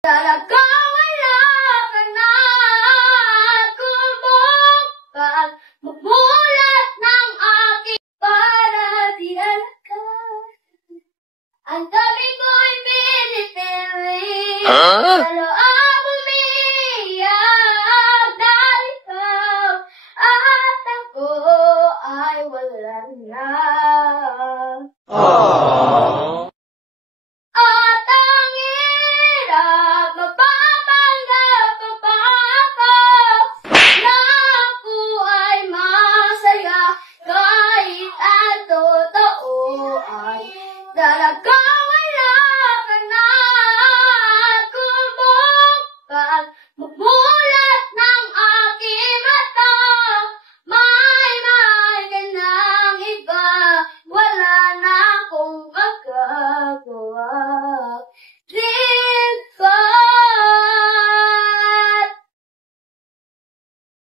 Talaga wala ka na kumupag magmulat ng aking para dinalaga. Ang dami ko'y pinipilit.